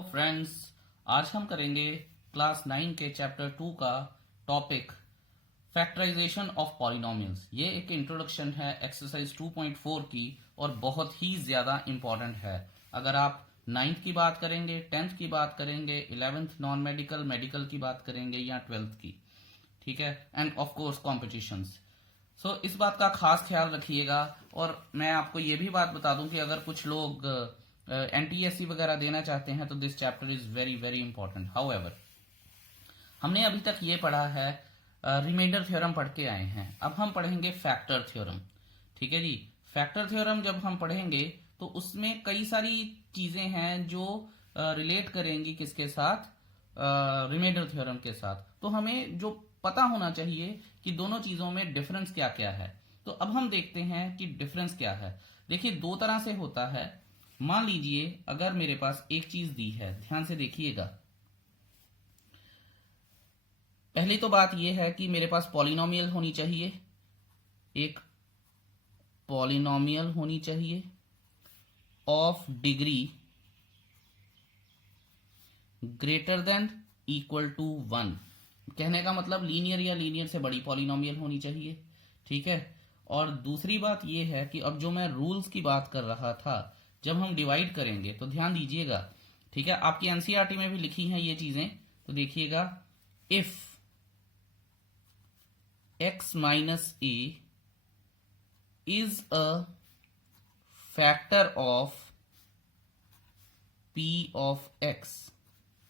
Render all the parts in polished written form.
तो फ्रेंड्स, आज हम करेंगे क्लास 9 के चैप्टर 2 का टॉपिक फैक्टराइजेशन ऑफ पॉलिनोमियल्स। ये एक इंट्रोडक्शन है एक्सरसाइज 2.4 की और बहुत ही ज़्यादा इम्पॉर्टेंट है। अगर आप 9th की बात करेंगे, 10th की बात करेंगे, 11th नॉन मेडिकल, मेडिकल की बात करेंगे या 12th की, ठीक है, एंड ऑफ कोर्स कॉम्पिटिशन्स। सो इस बात का खास ख्याल रखिएगा। और मैं आपको ये भी बात बता दूं कि अगर कुछ लोग एनटीएससी वगैरह देना चाहते हैं तो this chapter is very very important. However, हमने अभी तक ये पढ़ा है, रिमाइंडर थ्योरम पढ़ के आए हैं। अब हम पढ़ेंगे फैक्टर थ्योरम। ठीक है जी। फैक्टर थ्योरम जब हम पढ़ेंगे तो उसमें कई सारी चीजें हैं जो रिलेट करेंगी किसके साथ, रिमाइंडर थ्योरम के साथ। तो हमें जो पता होना चाहिए कि दोनों चीजों में डिफरेंस क्या क्या है। तो अब हम देखते हैं कि डिफरेंस क्या है। देखिए, दो तरह से होता है। मान लीजिए अगर मेरे पास एक चीज दी है, ध्यान से देखिएगा। पहली तो बात यह है कि मेरे पास पॉलिनोमियल होनी चाहिए, एक पॉलिनोमियल होनी चाहिए of degree greater than equal to 1। कहने का मतलब लीनियर या लीनियर से बड़ी पॉलिनोमियल होनी चाहिए। ठीक है। और दूसरी बात यह है कि अब जो मैं रूल्स की बात कर रहा था, जब हम डिवाइड करेंगे तो ध्यान दीजिएगा। ठीक है, आपकी एनसीईआरटी में भी लिखी हैं ये चीजें, तो देखिएगा। If x minus A is a factor of p of x,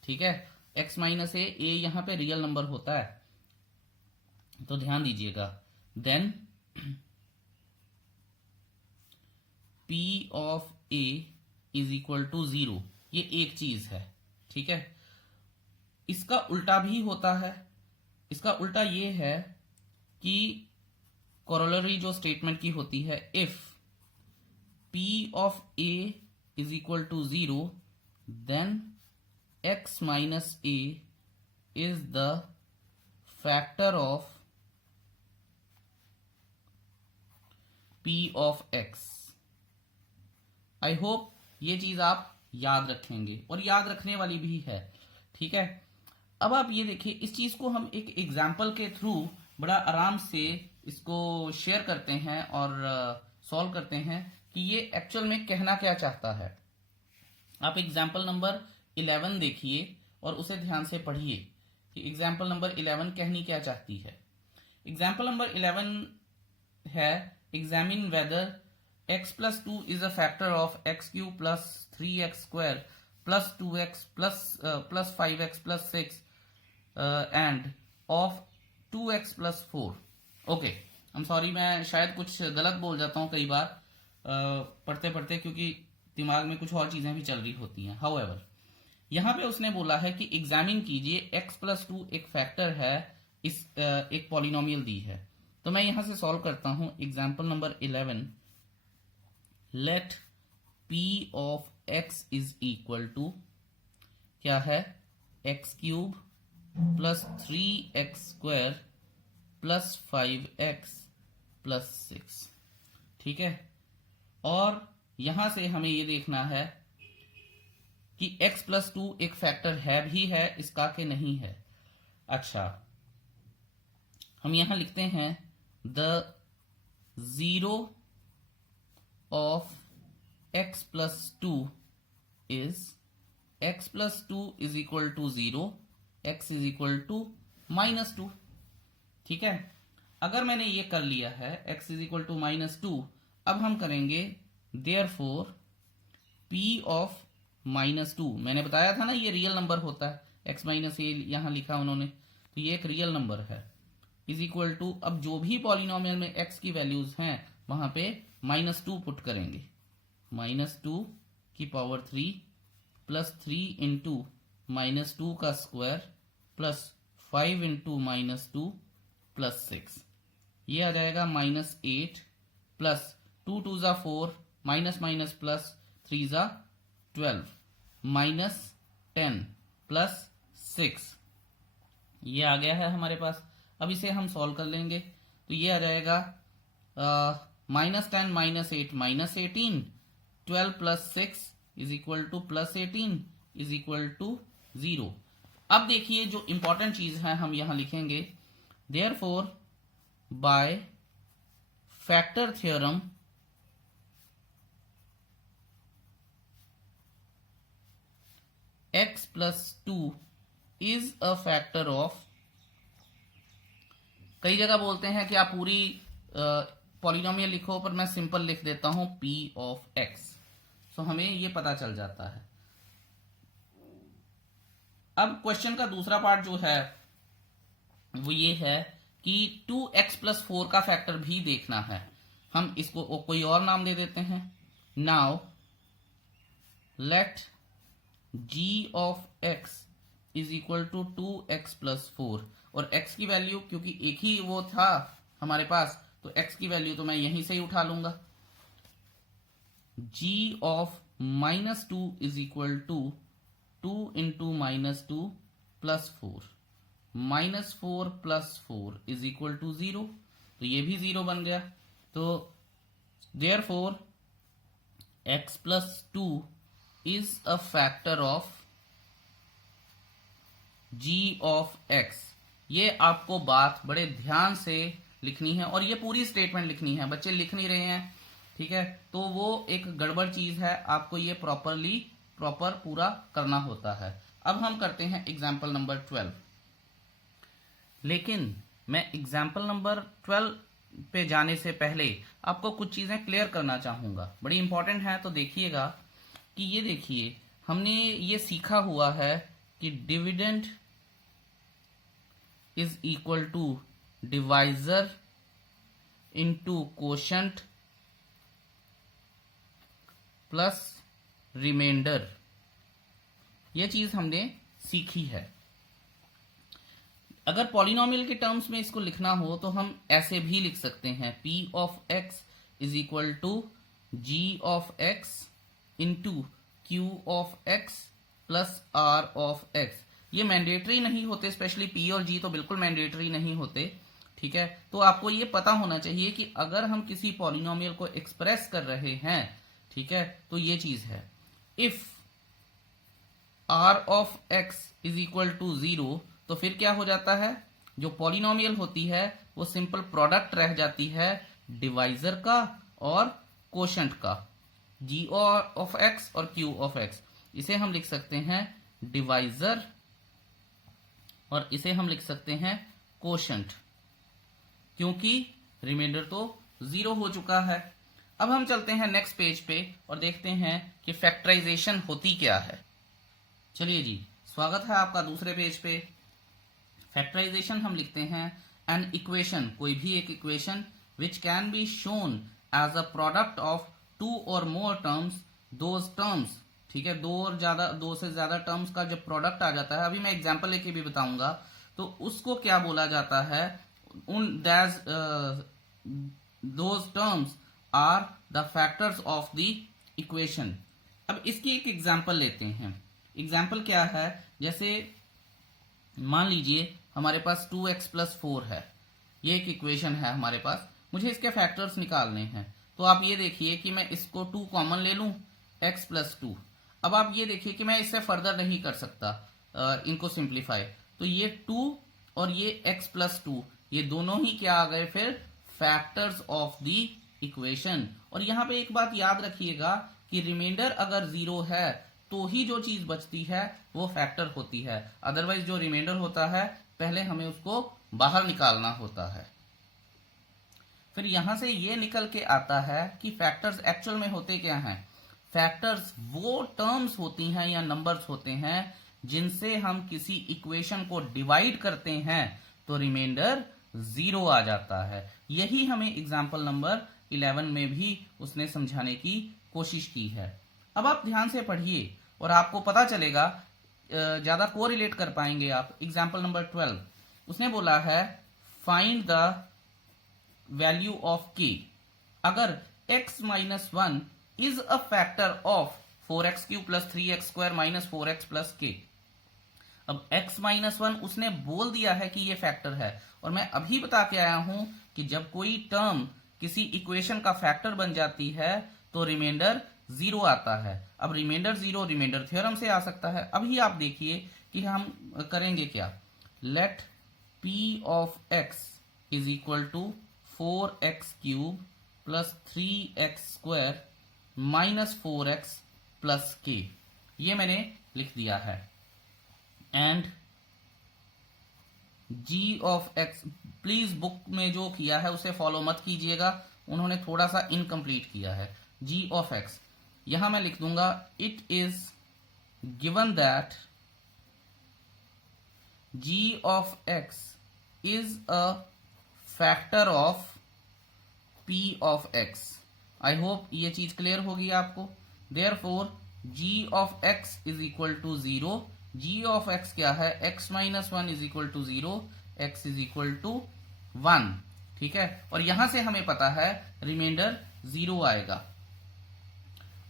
ठीक है, x माइनस ए यहां पे रियल नंबर होता है, तो ध्यान दीजिएगा। Then p of a is equal to 0। ये एक चीज है। ठीक है। इसका उल्टा भी होता है। इसका उल्टा ये है कि कोरोलरी जो स्टेटमेंट की होती है, if p of a is equal to 0 then x minus a is the factor of p of x। I hope ये चीज आप याद रखेंगे और याद रखने वाली भी है। ठीक है। अब आप ये देखिए, इस चीज को हम एक एग्जाम्पल के थ्रू बड़ा आराम से इसको शेयर करते हैं और सॉल्व करते हैं कि ये एक्चुअल में कहना क्या चाहता है। आप एग्जाम्पल नंबर 11 देखिए और उसे ध्यान से पढ़िए कि एग्जाम्पल नंबर 11 कहनी क्या चाहती है। एग्जाम्पल नंबर 11 है, examine weather x plus 2 is a factor of x cube plus 3x square plus 2x plus 5x plus 6 and of 2x plus 4। Okay, I'm sorry, मैं शायद कुछ गलत बोल जाता हूँ कई बार पढ़ते पढ़ते, क्योंकि दिमाग में कुछ और चीजें भी चल रही होती हैं। हाउएवर, यहाँ पे उसने बोला है कि एग्जामिन कीजिए x plus 2 एक फैक्टर है, इस एक पॉलिनोमियल दी है। तो मैं यहां से सॉल्व करता हूं। Example number 11, let p of x is equal to क्या है, x cube plus 3x square plus 5x plus 6। ठीक है। और यहां से हमें ये देखना है कि x प्लस 2 एक फैक्टर है भी है इसका कि नहीं है। अच्छा, हम यहां लिखते हैं the zero of x plus 2 is x plus 2 is equal to 0, x is equal to minus 2। ठीक है। अगर मैंने ये कर लिया है x is equal to minus 2, अब हम करेंगे therefore p of minus 2। मैंने बताया था ना ये रियल नंबर होता है, x माइनस ए यहां लिखा उन्होंने, तो ये एक रियल नंबर है, इज इक्वल टू, अब जो भी पॉलिनोमियल में x की वैल्यूज हैं वहां पे -2 पुट करेंगे। -2 की पावर 3 प्लस 3 इंटू -2 का स्क्वायर प्लस 5 इंटू -2 प्लस 6। ये आ जाएगा -8 प्लस 2 2 ज़ा 4 माइनस माइनस प्लस 3 ज़ा 12 -10 प्लस 6। ये आ गया है हमारे पास। अब इसे हम सॉल्व कर लेंगे तो ये आ जाएगा -10 -8 -18, 12 plus 6 is equal to plus 18 is equal to 0। अब देखिए जो इंपॉर्टेंट चीज है हम यहां लिखेंगे, therefore by factor theorem x plus 2 is a factor of, कई जगह बोलते हैं कि आप पूरी पॉलिनोमियल लिखो, पर मैं सिंपल लिख देता हूं p ऑफ x। सो हमें ये पता चल जाता है। अब क्वेश्चन का दूसरा पार्ट जो है वो ये है कि 2x प्लस 4 का फैक्टर भी देखना है। हम इसको कोई और नाम दे देते हैं। Now let g of x is equal to 2x plus 4, और x की वैल्यू क्योंकि एक ही वो था हमारे पास, तो x की वैल्यू तो मैं यहीं से ही उठा लूंगा। g of -2 is equal to 2 into -2 plus 4, -4 plus 4 is equal to 0, तो ये भी 0 बन गया। तो therefore x plus 2 is a factor of g of x। ये आपको बात बड़े ध्यान से लिखनी है, और ये पूरी स्टेटमेंट लिखनी है। बच्चे लिख नहीं रहे हैं, ठीक है, तो वो एक गड़बड़ चीज है, आपको ये प्रॉपर पूरा करना होता है। अब हम करते हैं एग्जाम्पल नंबर 12। लेकिन मैं एग्जाम्पल नंबर 12 पे जाने से पहले आपको कुछ चीजें क्लियर करना चाहूंगा, बड़ी इंपॉर्टेंट है। तो देखिएगा कि ये देखिए हमने ये सीखा हुआ है कि dividend is equal to divisor into quotient plus remainder, ये चीज हमने सीखी है। अगर पॉलिनोमियल के टर्म्स में इसको लिखना हो तो हम ऐसे भी लिख सकते हैं, p of x is equal to g of x into q of x plus r of x। ये मैंडेटरी नहीं होते, स्पेशली p और g तो बिल्कुल मैंडेटरी नहीं होते, ठीक है। तो आपको ये पता होना चाहिए कि अगर हम किसी पॉलिनोमियल को एक्सप्रेस कर रहे हैं, ठीक है, तो ये चीज है, if r of x is equal to 0, तो फिर क्या हो जाता है, जो पॉलिनोमियल होती है वो सिंपल प्रोडक्ट रह जाती है डिवाइजर का और कोशंट का, g ऑफ x और q ऑफ x। इसे हम लिख सकते हैं डिवाइजर और इसे हम लिख सकते हैं कोशंट, क्योंकि रिमाइंडर तो 0 हो चुका है। अब हम चलते हैं नेक्स्ट पेज पे और देखते हैं कि फैक्टराइजेशन होती क्या है। चलिए जी, स्वागत है आपका दूसरे पेज पे। फैक्टराइजेशन हम लिखते हैं एन इक्वेशन, कोई भी एक equation which can be shown as a product of 2 और मोर टर्म्स, दोज टर्म्स, ठीक है, दो से ज्यादा टर्म्स का जब प्रोडक्ट आ जाता है, अभी मैं एग्जांपल लेके भी बताऊंगा, तो उसको क्या बोला जाता है, उन those terms are the factors of the equation. अब इसकी एक एग्जांपल लेते हैं। एग्जाम्पल क्या है, जैसे मान लीजिए हमारे पास 2x प्लस 4 है, ये एक इक्वेशन है हमारे पास, मुझे इसके फैक्टर्स निकालने हैं। तो आप ये देखिए कि मैं इसको 2 कॉमन ले लूं, x प्लस 2। अब आप ये देखिए कि मैं इससे फर्दर नहीं कर सकता इनको सिंप्लीफाई, तो ये 2 और ये x प्लस 2, ये दोनों ही क्या आ गए फिर, फैक्टर्स ऑफ द इक्वेशन। और यहां पे एक बात याद रखिएगा कि रिमाइंडर अगर 0 है तो ही जो चीज बचती है वो फैक्टर होती है, अदरवाइज जो रिमाइंडर होता है पहले हमें उसको बाहर निकालना होता है। फिर यहां से ये निकल के आता है कि फैक्टर्स एक्चुअल में होते क्या हैं। फैक्टर्स वो टर्म्स होती हैं या नंबर्स होते हैं जिनसे हम किसी इक्वेशन को डिवाइड करते हैं तो रिमाइंडर 0 आ जाता है। यही हमें एग्जाम्पल नंबर 11 में भी उसने समझाने की कोशिश की है। अब आप ध्यान से पढ़िए और आपको पता चलेगा, ज्यादा कोरिलेट कर पाएंगे आप। एग्जाम्पल नंबर 12 उसने बोला है find the value of k अगर x minus 1 is a factor of 4x cube plus 3x square minus 4x plus k। अब x माइनस 1 उसने बोल दिया है कि ये फैक्टर है, और मैं अभी बता के आया हूं कि जब कोई टर्म किसी इक्वेशन का फैक्टर बन जाती है तो रिमाइंडर जीरो आता है। अब रिमाइंडर जीरो रिमाइंडर थ्योरम से आ सकता है। अभी आप देखिए कि हम करेंगे क्या। Let p of x is equal to 4x cube plus 3x square minus 4x plus k, ये मैंने लिख दिया है। And g of x, please book में जो किया है उसे फॉलो मत कीजिएगा, उन्होंने थोड़ा सा इनकम्प्लीट किया है। g ऑफ x यहां मैं लिख दूंगा it is given that g of x is a factor of p of x। I hope ये चीज क्लियर होगी आपको। Therefore g of x is equal to 0। g of x क्या है, x minus 1 is equal to 0, x is equal to 1। ठीक है, और यहां से हमें पता है रिमाइंडर 0 आएगा।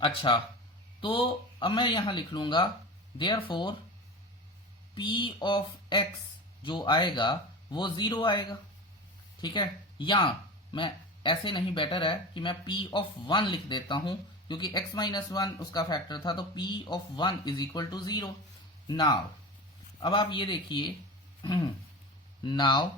अच्छा, तो अब मैं यहां लिख लूंगा देयरफॉर p ऑफ x जो आएगा वो 0 आएगा। ठीक है, या मैं ऐसे नहीं, बेटर है कि मैं p ऑफ 1 लिख देता हूं, क्योंकि x माइनस 1 उसका फैक्टर था, तो p of 1 is equal to 0। Now अब आप ये देखिए नाउ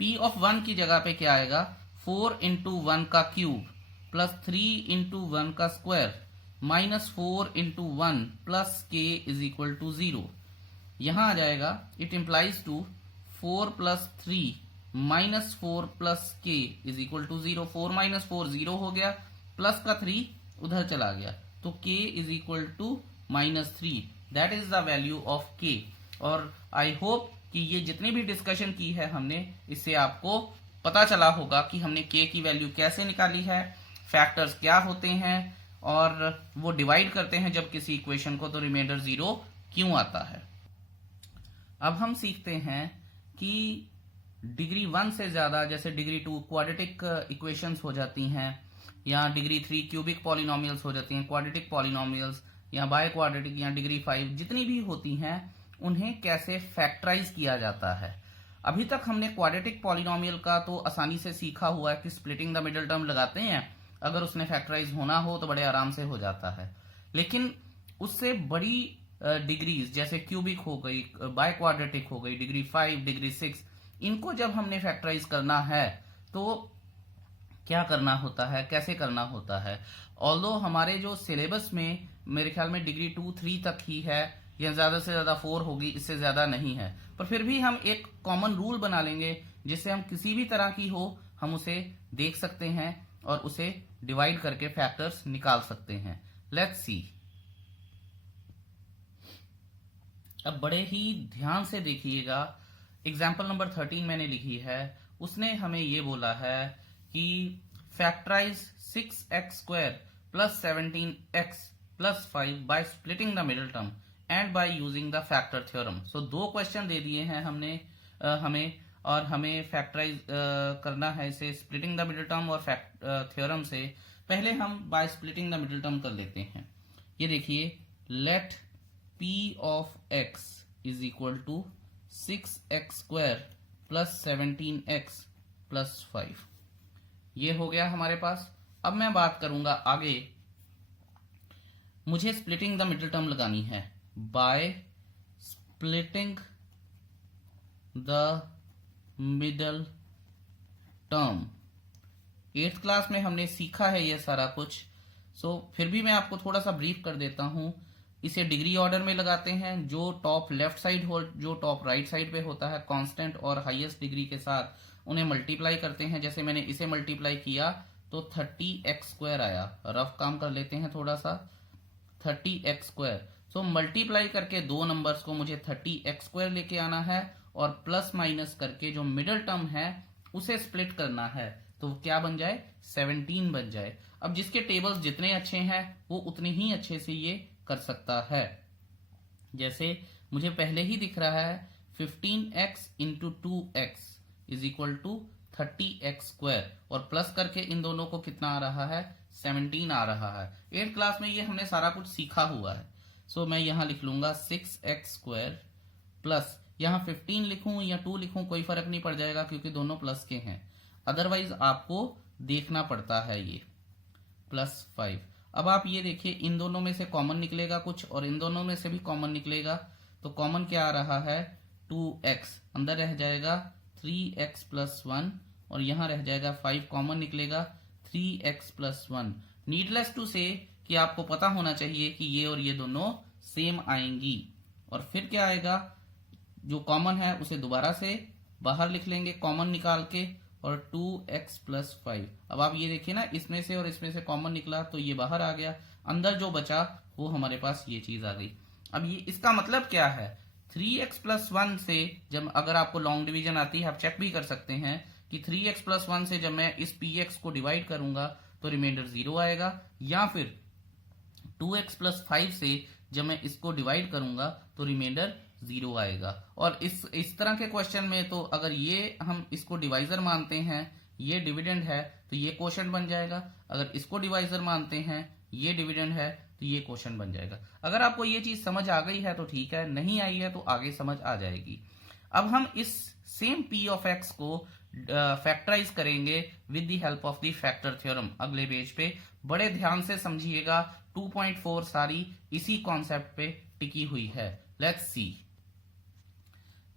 p ऑफ 1 की जगह पे क्या आएगा, 4 इंटू 1 का क्यूब प्लस 3 इंटू 1 का square minus 4 into 1 plus k is equal to 0। यहां आ जाएगा it implies to 4 plus 3 minus 4 plus k is equal to 0। 4 minus 4 0 हो गया, प्लस का 3 उधर चला गया, तो k is equal to minus 3। That is the value of k। और आई होप कि ये जितनी भी डिस्कशन की है हमने, इससे आपको पता चला होगा कि हमने k की वैल्यू कैसे निकाली है, फैक्टर्स क्या होते हैं, और वो डिवाइड करते हैं जब किसी इक्वेशन को, तो रिमाइंडर 0 क्यों आता है। अब हम सीखते हैं कि डिग्री 1 से ज्यादा, जैसे डिग्री 2 क्वाड्रेटिक इक्वेशंस हो जाती हैं, या डिग्री 3 क्यूबिक पॉलिनोमियल्स हो जाती हैं, क्वाड्रेटिक पॉलिनोमियल्स या बाय क्वाड्रेटिक, या डिग्री 5 जितनी भी होती हैं, उन्हें कैसे फैक्टराइज किया जाता है। अभी तक हमने क्वाड्रेटिक पॉलिनोमियल का तो आसानी से सीखा हुआ है कि स्प्लिटिंग द मिडिल टर्म लगाते हैं, अगर उसने फैक्टराइज होना हो तो बड़े आराम से हो जाता है। लेकिन उससे बड़ी डिग्रीज जैसे क्यूबिक हो गई, बाय क्वाड्रेटिक हो गई, डिग्री 5, डिग्री 6, इनको जब हमने फैक्टराइज करना है तो क्या करना होता है, कैसे करना होता है। ऑल्दो हमारे जो सिलेबस में मेरे ख्याल में डिग्री 2, 3 तक ही है, या ज्यादा से ज्यादा 4 होगी, इससे ज्यादा नहीं है, पर फिर भी हम एक कॉमन रूल बना लेंगे जिससे हम किसी भी तरह की हो हम उसे देख सकते हैं और उसे डिवाइड करके फैक्टर्स निकाल सकते हैं। Let's see. अब बड़े ही ध्यान से देखिएगा, एग्जाम्पल नंबर 13 मैंने लिखी है, उसने हमें ये बोला है कि factorise 6x square plus 17x plus 5 by splitting the middle term and by using the factor theorem. So 2 question दे दिए हैं हमें, और हमें फैक्टराइज करना है इसे स्प्लिटिंग द मिडिल टर्म और थ्योरम से। पहले हम by splitting the middle term कर लेते हैं। ये देखिए, let p of x is equal to 6x square plus 17x plus 5, ये हो गया हमारे पास। अब मैं बात करूंगा आगे, मुझे स्प्लिटिंग द मिडिल टर्म लगानी है bye splitting the middle term. 8th class में हमने सीखा है ये सारा कुछ, सो फिर भी मैं आपको थोड़ा सा ब्रीफ कर देता हूं। इसे डिग्री ऑर्डर में लगाते हैं, जो टॉप लेफ्ट साइड हो, जो टॉप राइट साइड पे होता है, कांस्टेंट और हाईएस्ट डिग्री के साथ उन्हें मल्टीप्लाई करते हैं। जैसे मैंने इसे मल्टीप्लाई किया तो 30x स्क्वायर आया। रफ काम कर लेते हैं थोड़ा सा, 30x स्क्वायर। सो मल्टीप्लाई करके 2 नंबर्स को मुझे 30x स्क्वायर लेके आना है, और प्लस माइनस करके जो मिडिल टर्म है उसे स्प्लिट करना है, तो क्या बन जाए, 17 बन जाए। अब जिसके टेबल्स जितने अच्छे हैं वो उतने ही अच्छे से ये कर सकता है। जैसे मुझे पहले ही दिख रहा है 15x into 2x is equal to 30x square, और प्लस करके इन दोनों को कितना आ रहा है, 17 आ रहा है। 8th क्लास में ये हमने सारा कुछ सीखा हुआ है। सो मैं यहां लिख लूंगा 6x स्क्वायर प्लस, यहां 15 लिखूं या 2 लिखूं कोई फर्क नहीं पड़ जाएगा क्योंकि दोनों प्लस के हैं, अदरवाइज आपको देखना पड़ता है ये, प्लस 5। अब आप ये देखिए, इन दोनों में से कॉमन निकलेगा कुछ और इन दोनों में से भी कॉमन निकलेगा। तो कॉमन क्या आ रहा है, 2x, अंदर रह जाएगा 3x प्लस 1 और यहां रह जाएगा 5, कॉमन निकलेगा 3x प्लस 1। नीडलेस टू से कि आपको पता होना चाहिए कि ये और ये दोनों सेम आएंगी। और फिर क्या आएगा, जो कॉमन है उसे दोबारा से बाहर लिख लेंगे कॉमन निकाल के, और 2x प्लस 5। अब आप ये देखिए ना, इसमें से और इसमें से कॉमन निकला तो ये बाहर आ गया, अंदर जो बचा वो हमारे पास ये चीज आ गई। अब ये इसका मतलब क्या है, 3x प्लस 1 से जब, अगर आपको लॉन्ग डिवीजन आती है आप चेक भी कर सकते हैं कि 3x प्लस 1 से जब मैं इस px को डिवाइड करूंगा तो रिमाइंडर 0 आएगा, या फिर 2x प्लस 5 से जब मैं इसको डिवाइड करूंगा तो रिमाइंडर 0 आएगा। और इस तरह के क्वेश्चन में तो अगर ये हम इसको डिवाइजर मानते हैं, ये डिविडेंड है, तो ये क्वेश्चन बन जाएगा। अगर इसको डिवाइजर मानते हैं, ये डिविडेंड है, तो ये क्वेश्चन बन जाएगा। अगर आपको ये चीज समझ आ गई है तो ठीक है, नहीं आई है तो आगे समझ आ जाएगी। अब हम इस सेम p ऑफ x को फैक्टराइज करेंगे with the help of the factor theorem. अगले पेज पे बड़े ध्यान से समझिएगा, 2.4 सारी इसी कॉन्सेप्ट पे टिकी हुई है। Let's see.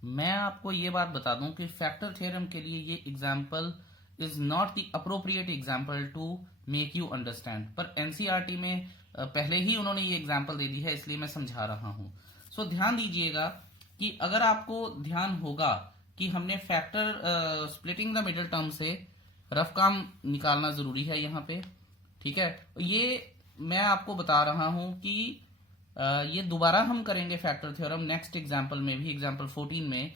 मैं आपको ये बात बता दूं कि फैक्टर थ्योरम के लिए ये example is not the appropriate example to make you understand, पर एनसीईआरटी में पहले ही उन्होंने ये एग्जाम्पल दे दी है, इसलिए मैं समझा रहा हूं। सो ध्यान दीजिएगा कि अगर आपको ध्यान होगा कि हमने factor splitting the middle term से रफ काम निकालना जरूरी है यहाँ पे, ठीक है। ये मैं आपको बता रहा हूं कि ये दोबारा हम करेंगे फैक्टर थ्योरम नेक्स्ट एग्जाम्पल में भी, एग्जाम्पल 14 में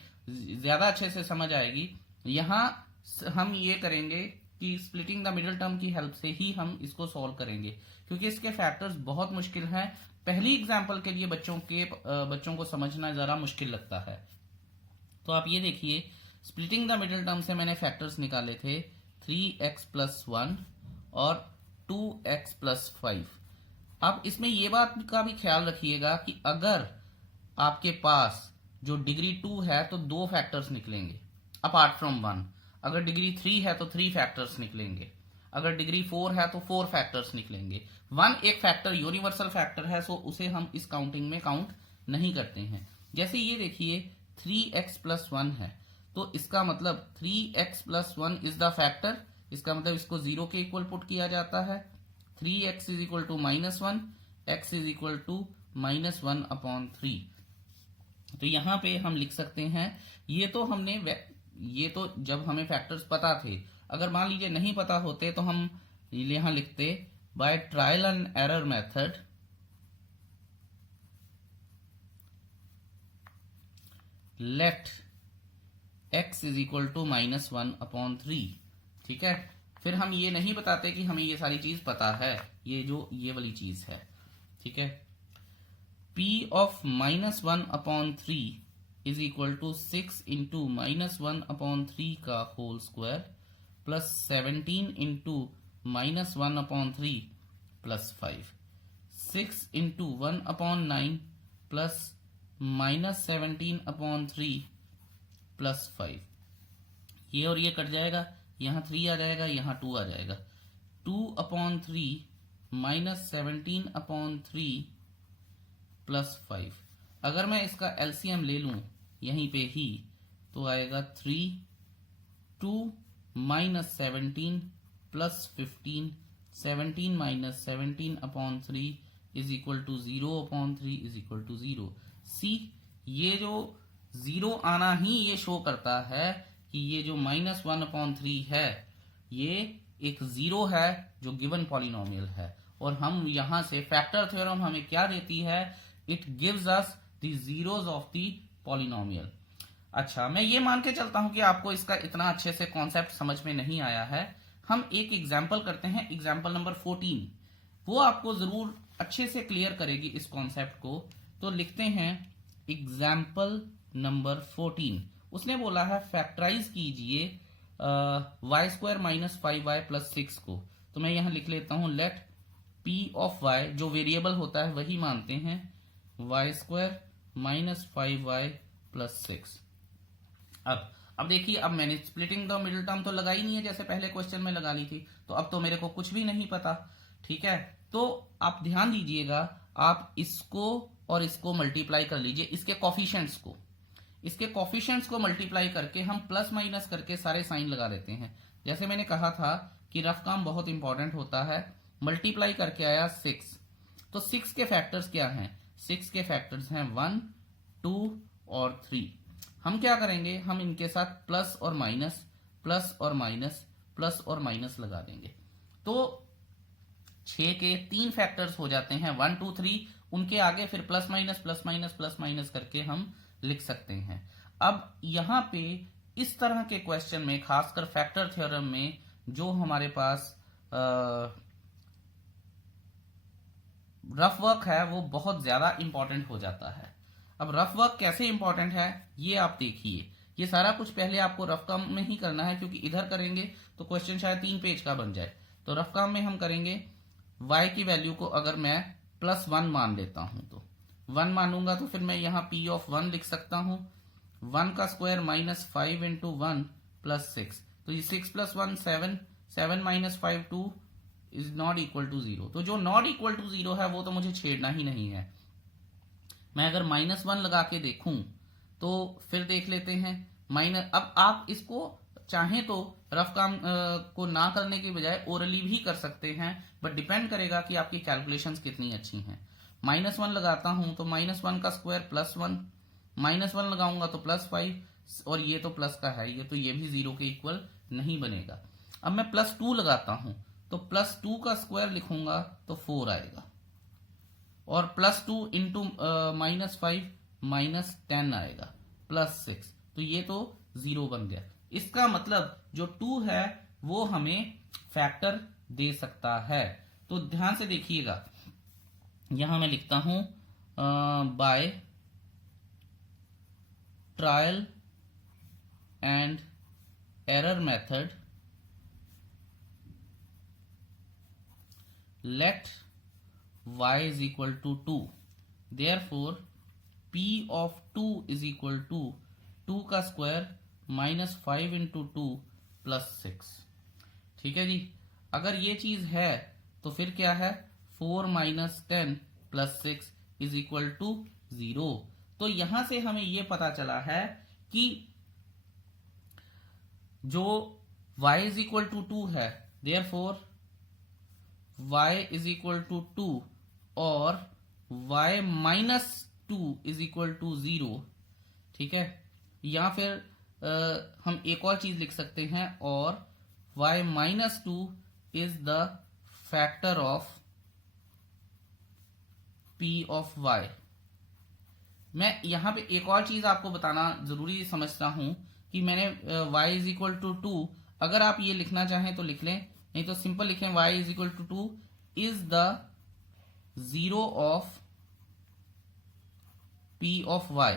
ज्यादा अच्छे से समझ आएगी। यहाँ हम ये करेंगे कि स्प्लिटिंग द मिडिल टर्म की हेल्प से ही हम इसको सॉल्व करेंगे, क्योंकि इसके फैक्टर्स बहुत मुश्किल हैं। पहली एग्जाम्पल के लिए बच्चों को समझना जरा मुश्किल लगता है। तो आप ये देखिए, स्प्लिटिंग द मिडिल टर्म से मैंने फैक्टर्स निकाले थे 3x प्लस 1 और 2x प्लस 5। अब इसमें ये बात का भी ख्याल रखिएगा कि अगर आपके पास जो डिग्री 2 है तो 2 फैक्टर्स निकलेंगे अपार्ट फ्रॉम 1। अगर डिग्री 3 है तो 3 फैक्टर्स निकलेंगे। अगर डिग्री 4 है तो 4 फैक्टर्स निकलेंगे। 1 एक फैक्टर यूनिवर्सल फैक्टर है, सो उसे हम इस काउंटिंग में काउंट नहीं करते हैं। जैसे ये देखिए 3x प्लस 1 है, तो इसका मतलब 3x plus 1 is the factor. इसका मतलब इसको 0 के इक्वल पुट किया जाता है। 3x is equal to -1, x is equal to -1 upon 3। तो यहां पे हम लिख सकते हैं, ये तो जब हमें फैक्टर्स पता थे। अगर मान लीजिए नहीं पता होते तो हम यहां लिखते by trial and error method let x is equal to -1 upon 3, ठीक है। फिर हम ये नहीं बताते कि हमें ये सारी चीज पता है, ये वाली चीज है, ठीक है। p of -1 upon 3 is equal to 6 into -1 upon 3 का whole square plus 17 into -1 upon 3 plus 5, 6 into 1 upon 9 plus -17 upon 3 plus 5। ये और ये कट जाएगा, यहाँ 3 आ जाएगा, यहाँ 2 आ जाएगा। 2 अपॉन 3 माइनस 17 अपॉन 3 प्लस 5। अगर मैं इसका एलसीएम ले लूं यहीं पे ही तो आएगा 3, 2 minus 17 plus 15, 17 minus 17 upon 3 is equal to 0 upon 3 is equal to 0। See, ये जो 0 आना ही ये शो करता है कि ये जो -1 अपॉन 3 है ये एक 0 है जो गिवन पॉलिनोमियल है। और हम यहां से फैक्टर थ्योरम हमें क्या देती है, it gives us the zeros of the polynomial. अच्छा, मैं ये मान के चलता हूं कि आपको इसका इतना अच्छे से कॉन्सेप्ट समझ में नहीं आया है। हम एक एग्जाम्पल करते हैं, एग्जाम्पल नंबर 14, वो आपको जरूर अच्छे से क्लियर करेगी इस कॉन्सेप्ट को। तो लिखते हैं एग्जाम्पल नंबर 14। उसने बोला है फैक्टराइज कीजिए y² माइनस 5y प्लस 6 को। तो मैं यहां लिख लेता हूं लेट p ऑफ y, जो वेरिएबल होता है वही मानते हैं, y² माइनस 5y प्लस 6। अब देखिए, अब मैंने स्प्लिटिंग द मिडिल टर्म तो लगाई नहीं है जैसे पहले क्वेश्चन में लगा ली थी, तो अब तो मेरे को कुछ भी नहीं पता, ठीक है। तो आप ध्यान दीजिएगा, आप इसको और इसको मल्टीप्लाई कर लीजिए, इसके कॉफिशिएंट्स को मल्टीप्लाई करके हम प्लस माइनस करके सारे साइन लगा देते हैं। जैसे मैंने कहा था कि रफ काम बहुत इंपॉर्टेंट होता है। मल्टीप्लाई करके आया 6, तो 6 के फैक्टर्स क्या हैं? 6 के फैक्टर्स हैं 1, 2 और 3। हम क्या करेंगे, हम इनके साथ प्लस और माइनस, प्लस और माइनस, प्लस और माइनस लगा देंगे। तो 6 के 3 फैक्टर्स हो जाते हैं 1, 2, 3। उनके आगे फिर plus minus plus minus plus minus करके हम लिख सकते हैं। अब यहां पे इस तरह के क्वेश्चन में, खासकर फैक्टर थ्योरम में, जो हमारे पास रफ वर्क है वो बहुत ज्यादा इंपॉर्टेंट हो जाता है। अब रफ वर्क कैसे इंपॉर्टेंट है ये आप देखिए। ये सारा कुछ पहले आपको रफ काम में ही करना है, क्योंकि इधर करेंगे तो क्वेश्चन शायद 3 पेज का बन जाए। तो रफ काम में हम करेंगे, y की वैल्यू को अगर मैं +1 मान लेता हूं, तो 1 मानूंगा तो फिर मैं यहां p ऑफ 1 लिख सकता हूं। 1 का स्क्वायर -5 इंटू 1 + 6, तो ये 6 + 1 7, 7 - 5 2 इज नॉट इक्वल टू 0। तो जो नॉट इक्वल टू 0 है वो तो मुझे छेड़ना ही नहीं है। मैं अगर -1 लगा के देखूं तो फिर देख लेते हैं माइनस। अब आप इसको चाहें तो रफ काम को ना करने के बजाय ओरली भी कर सकते हैं, बट डिपेंड करेगा कि आपकी कैलकुलेशंस कितनी अच्छी हैं। -1 लगाता हूं तो -1 का स्क्वायर +1, -1 लगाऊंगा तो +5, और ये तो प्लस का है, ये तो ये भी 0 के इक्वल नहीं बनेगा। अब मैं +2 लगाता हूं तो +2 का स्क्वायर लिखूंगा तो 4 आएगा, और +2 इंटू -5 -10 आएगा, +6, तो ये तो 0 बन गया। इसका मतलब जो 2 है वो हमें फैक्टर दे सकता है। तो ध्यान से देखिएगा, यहां मैं लिखता हूं bye trial and error method let y is equal to 2, therefore p of 2 is equal to 2 का स्क्वायर -5 इंटू 2 +6। ठीक है जी। अगर ये चीज है तो फिर क्या है, 4 - 10 +6 इज इक्वल टू 0। तो यहां से हमें ये पता चला है कि जो y इज इक्वल टू 2 है, therefore y is equal to 2 और y -2 इज इक्वल टू 0। ठीक है, या फिर हम एक और चीज लिख सकते हैं, और y -2 is the factor of p of y। मैं यहां पे एक और चीज आपको बताना जरूरी समझता हूं कि मैंने y इज इक्वल टू 2, अगर आप ये लिखना चाहें तो लिख लें, नहीं तो सिंपल लिखें y is equal to 2 is the 0 of p of y,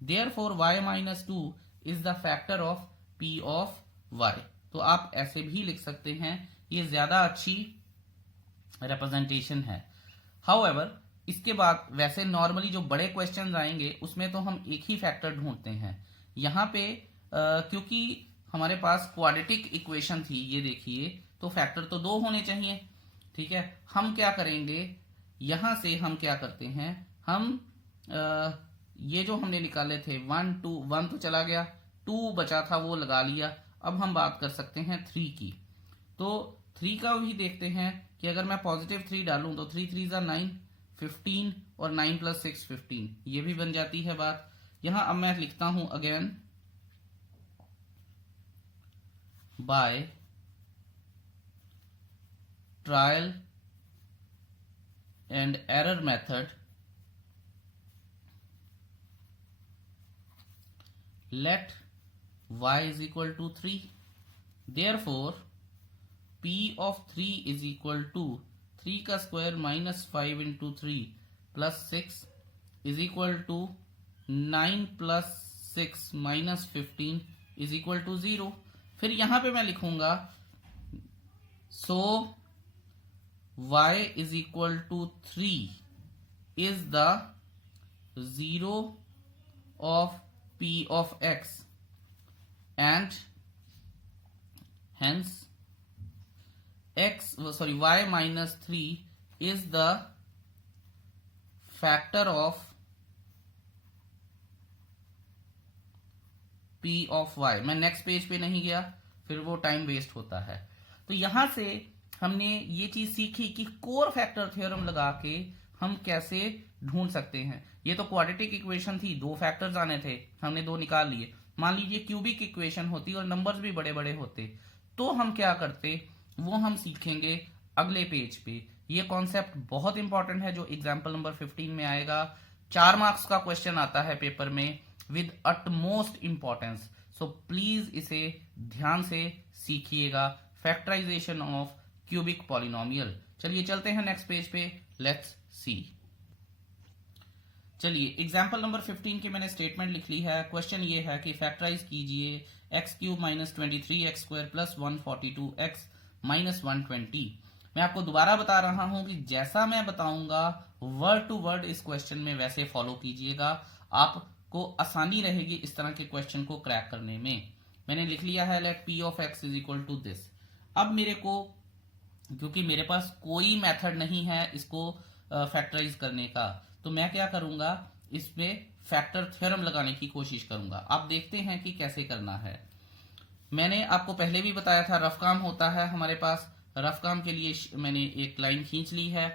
therefore y -2 is the factor of p of y। तो आप ऐसे भी लिख सकते हैं, ये ज्यादा अच्छी रिप्रेजेंटेशन है। हाउएवर इसके बाद वैसे नॉर्मली जो बड़े क्वेश्चंस आएंगे उसमें तो हम एक ही फैक्टर ढूंढते हैं। यहां पे क्योंकि हमारे पास क्वाड्रेटिक इक्वेशन थी, ये देखिए, तो फैक्टर तो 2 होने चाहिए। ठीक है, हम क्या करेंगे, यहां से हम क्या करते हैं, हम ये जो हमने निकाले थे 1 2 1 तो चला गया, 2 बचा था वो लगा लिया। अब हम बात कर सकते हैं 3 की, तो 3 का भी देखते हैं कि अगर मैं +3 डालूं तो 3 3 9 15, और 9 + 6 15, ये भी बन जाती है बात। यहां अब मैं लिखता हूं again bye trial and error method let y is equal to 3, therefore p of 3 is equal to 3 का square -5 into 3 +6 is equal to 9 + 6 -15 is equal to 0। फिर यहां पे मैं लिखूंगा so y is equal to 3 is the 0 of p of x and hence y -3 is the factor of P of y। मैं next page पे नहीं गया, फिर वो टाइम वेस्ट होता है। तो यहां से हमने ये चीज सीखी कि कोर फैक्टर थ्योरम लगा के हम कैसे ढूंढ सकते हैं। ये तो क्वाड्रेटिक इक्वेशन थी, दो फैक्टर्स आने थे, हमने दो निकाल लिए। मान लीजिए क्यूबिक इक्वेशन होती और नंबर्स भी बड़े बड़े होते, तो हम क्या करते, वो हम सीखेंगे अगले पेज पे। ये कॉन्सेप्ट बहुत इंपॉर्टेंट है जो एग्जाम्पल नंबर 15 में आएगा। 4 मार्क्स का क्वेश्चन आता है पेपर में with utmost importance. So please इसे ध्यान से सीखिएगा, फैक्टराइजेशन ऑफ क्यूबिक पॉलिनोमियल। चलिए चलते हैं नेक्स्ट पेज पे, लेट्स सी। चलिए एग्जाम्पल नंबर 15 की मैंने स्टेटमेंट लिख ली है। क्वेश्चन ये है कि फैक्टराइज कीजिए x cube minus 23x square plus 142x minus 120। मैं आपको दोबारा बता रहा हूं कि जैसा मैं बताऊंगा वर्ड टू वर्ड इस क्वेश्चन में वैसे फॉलो कीजिएगा, आपको आसानी रहेगी इस तरह के क्वेश्चन को क्रैक करने में। मैंने लिख लिया है let p of x is equal to this. अब मेरे को, क्योंकि मेरे पास कोई मेथड नहीं है इसको फैक्टराइज करने का, तो मैं क्या करूंगा, इसमें फैक्टर थ्योरम लगाने की कोशिश करूंगा। आप देखते हैं कि कैसे करना है। मैंने आपको पहले भी बताया था रफ काम होता है हमारे पास, रफ काम के लिए मैंने एक लाइन खींच ली है।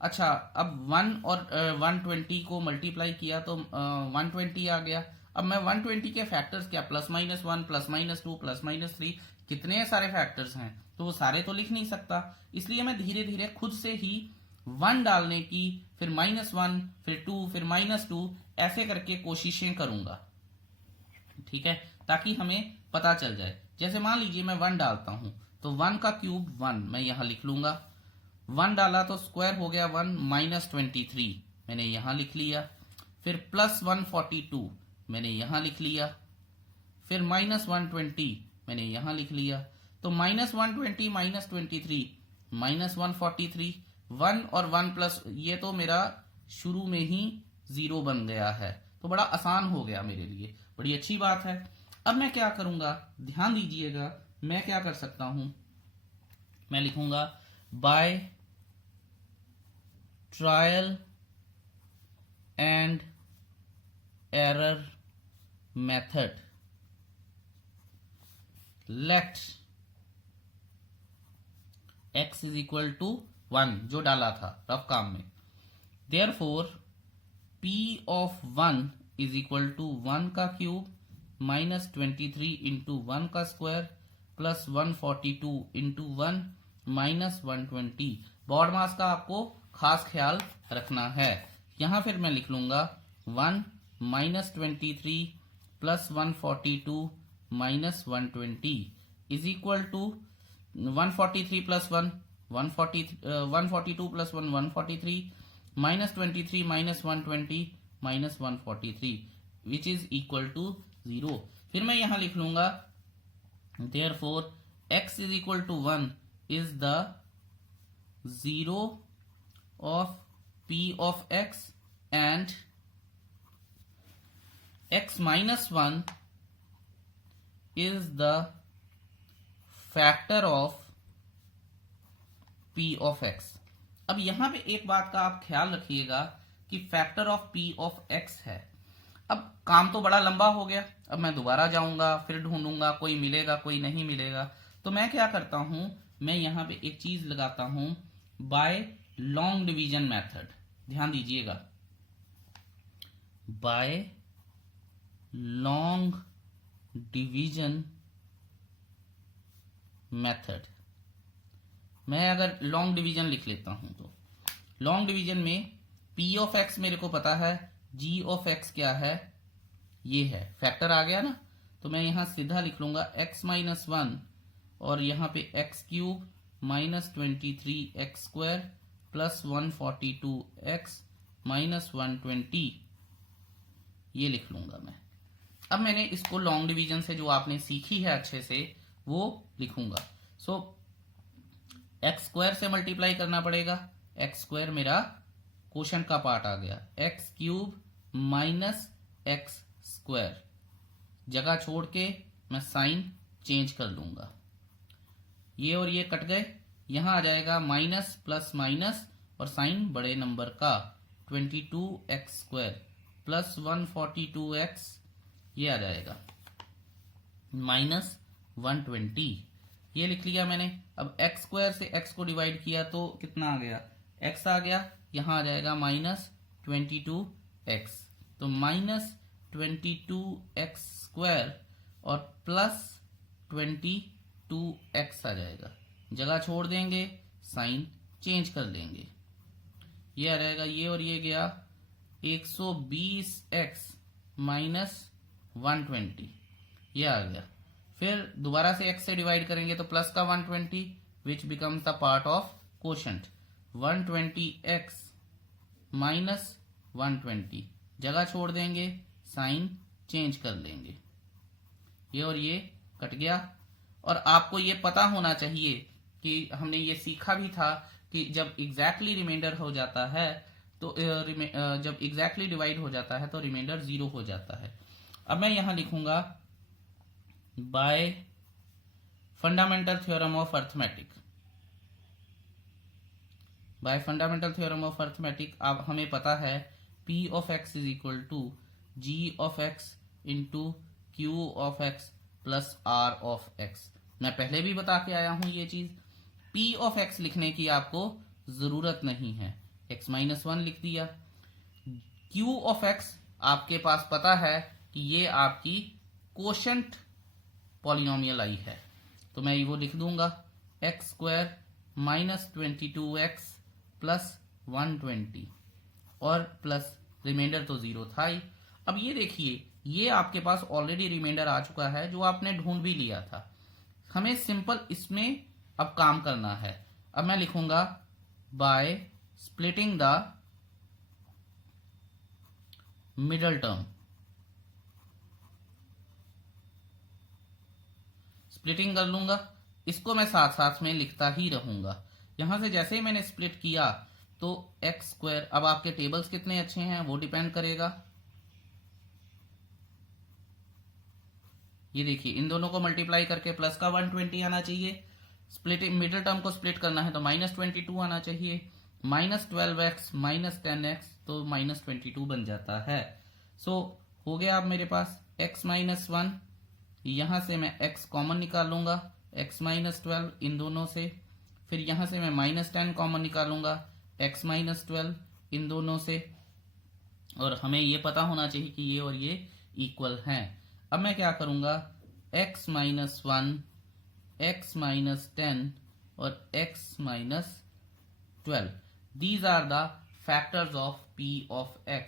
अच्छा, अब 1 और 120 को मल्टीप्लाई किया तो 120 आ गया। अब मैं 120 के फैक्टर्स क्या, plus minus 1 plus minus 2 plus minus 3, कितने सारे फैक्टर्स हैं, तो वो सारे तो लिख नहीं सकता। इसलिए मैं धीरे धीरे खुद से ही 1 डालने की, फिर -1, फिर 2, फिर -2, ऐसे करके कोशिशें करूंगा, ठीक है, ताकि हमें पता चल जाए। जैसे मान लीजिए मैं 1 डालता हूं तो 1 का क्यूब 1 मैं यहां लिख लूंगा। 1 डाला तो स्क्वायर हो गया 1, -23 मैंने यहां लिख लिया। फिर प्लस 142 मैंने यहां लिख लिया। फिर -120 मैंने यहां लिख लिया। तो -120 -23 -143, 1 और 1 प्लस, ये तो मेरा शुरू में ही 0 बन गया है, तो बड़ा आसान हो गया मेरे लिए, बड़ी अच्छी बात है। अब मैं क्या करूंगा, ध्यान दीजिएगा, मैं क्या कर सकता हूं, मैं लिखूंगा by trial and error method let x is equal to 1, जो डाला था रफ काम में। Therefore p of 1 is equal to 1 का क्यूब -23 इंटू 1 का square plus 142 into 1 -120। BODMAS का आपको खास ख्याल रखना है। यहां फिर मैं लिख लूंगा 1 -23 plus 142 -120 is equal to 143 plus 1 142 plus 1 143 -23 -120 -143 which is equal to 0। फिर मैं यहां लिख लूंगा therefore x is equal to 1 is the 0 of p of x and x minus 1 is the factor of p of x। अब यहां पे एक बात का आप ख्याल रखिएगा कि factor of p of x है। अब काम तो बड़ा लंबा हो गया, अब मैं दोबारा जाऊंगा, फिर ढूंढूंगा, कोई मिलेगा कोई नहीं मिलेगा। तो मैं क्या करता हूं, मैं यहां पे एक चीज लगाता हूं, बाय लॉन्ग डिवीजन मेथड। ध्यान दीजिएगा, बाय लॉन्ग डिवीजन मेथड। मैं अगर लॉन्ग डिवीजन लिख लेता हूं तो लॉन्ग डिवीजन में p ऑफ x मेरे को पता है, g ऑफ x क्या है, ये है, फैक्टर आ गया ना। तो मैं यहां सीधा लिख लूंगा x माइनस 1 और यहां पे x cube -23x square plus 142x -120, ये लिख लूंगा मैं। अब मैंने इसको लॉन्ग डिवीजन से जो आपने सीखी है अच्छे से वो लिखूंगा। सो एक्स स्क्वायर से मल्टीप्लाई करना पड़ेगा, एक्स स्क्वायर मेरा क्वोशंट का पार्ट आ गया, x cube minus x square, जगह छोड़ के मैं साइन चेंज कर लूंगा, ये और ये कट गए, यहां आ जाएगा माइनस प्लस माइनस और साइन बड़े नंबर का 22x² प्लस 142x ये आ जाएगा -120। ये लिख लिया मैंने। अब x² से x को डिवाइड किया तो कितना आ गया, x आ गया, यहां आ जाएगा -22x, तो -22x² और प्लस 22x आ जाएगा। जगह छोड़ देंगे, साइन चेंज कर लेंगे, ये आ जाएगा, ये और ये गया 120x -120 ये आ गया। फिर दोबारा से x से डिवाइड करेंगे तो प्लस का 120 which becomes the part of quotient. 120x -120 जगह छोड़ देंगे, साइन चेंज कर लेंगे, ये और ये कट गया। और आपको ये पता होना चाहिए कि हमने ये सीखा भी था कि जब एग्जैक्टली रिमाइंडर हो जाता है तो जब एग्जैक्टली डिवाइड हो जाता है तो रिमाइंडर 0 हो जाता है। अब मैं यहां लिखूंगा by fundamental theorem of arithmetic. By fundamental theorem of arithmetic अब हमें पता है P of x is equal to G of x into Q of x plus R of x। मैं पहले भी बता के आया हूं ये चीज। P ऑफ x लिखने की आपको जरूरत नहीं है, x-1 लिख दिया। Q ऑफ x आपके पास पता है कि ये आपकी कोशंट पॉलिनोमियल आई है, तो मैं वो लिख दूंगा x² -22x प्लस 120 और प्लस रिमाइंडर तो 0 था ही। अब ये देखिए, ये आपके पास ऑलरेडी रिमाइंडर आ चुका है जो आपने ढूंढ भी लिया था। हमें सिंपल इसमें अब काम करना है। अब मैं लिखूंगा bye splitting the middle term. Splitting कर लूंगा, इसको मैं साथ साथ में लिखता ही रहूंगा। यहां से जैसे ही मैंने स्प्लिट किया तो x², अब आपके टेबल्स कितने अच्छे हैं वो डिपेंड करेगा। ये देखिए, इन दोनों को मल्टीप्लाई करके प्लस का 120 आना चाहिए। स्प्लिटिंग मिडिल टर्म को स्प्लिट करना है तो -22 आना चाहिए। -12x -10x तो -22 बन जाता है। सो हो गया अब मेरे पास x-1, यहां से मैं x कॉमन निकालूंगा, x-12 इन दोनों से। फिर यहां से मैं -10 कॉमन निकालूंगा, x-12 इन दोनों से। और हमें ये पता होना चाहिए कि ये और ये इक्वल हैं। अब मैं क्या करूंगा, x-1, x-10 और x-12 these are the factors of p of x।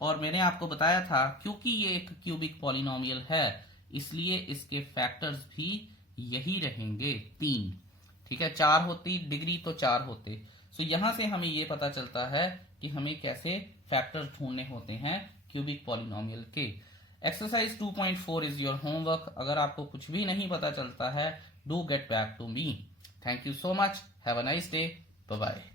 और मैंने आपको बताया था क्योंकि ये एक क्यूबिक पॉलिनोमियल है इसलिए इसके फैक्टर्स भी यही रहेंगे 3। ठीक है, 4 होती डिग्री तो 4 होते। सो यहां से हमें ये पता चलता है कि हमें कैसे फैक्टर्स ढूंढने होते हैं क्यूबिक पॉलिनोमियल के। Exercise 2.4 is your homework. अगर आपको कुछ भी नहीं पता चलता है, do get back to me. Thank you so much, have a nice day, bye bye.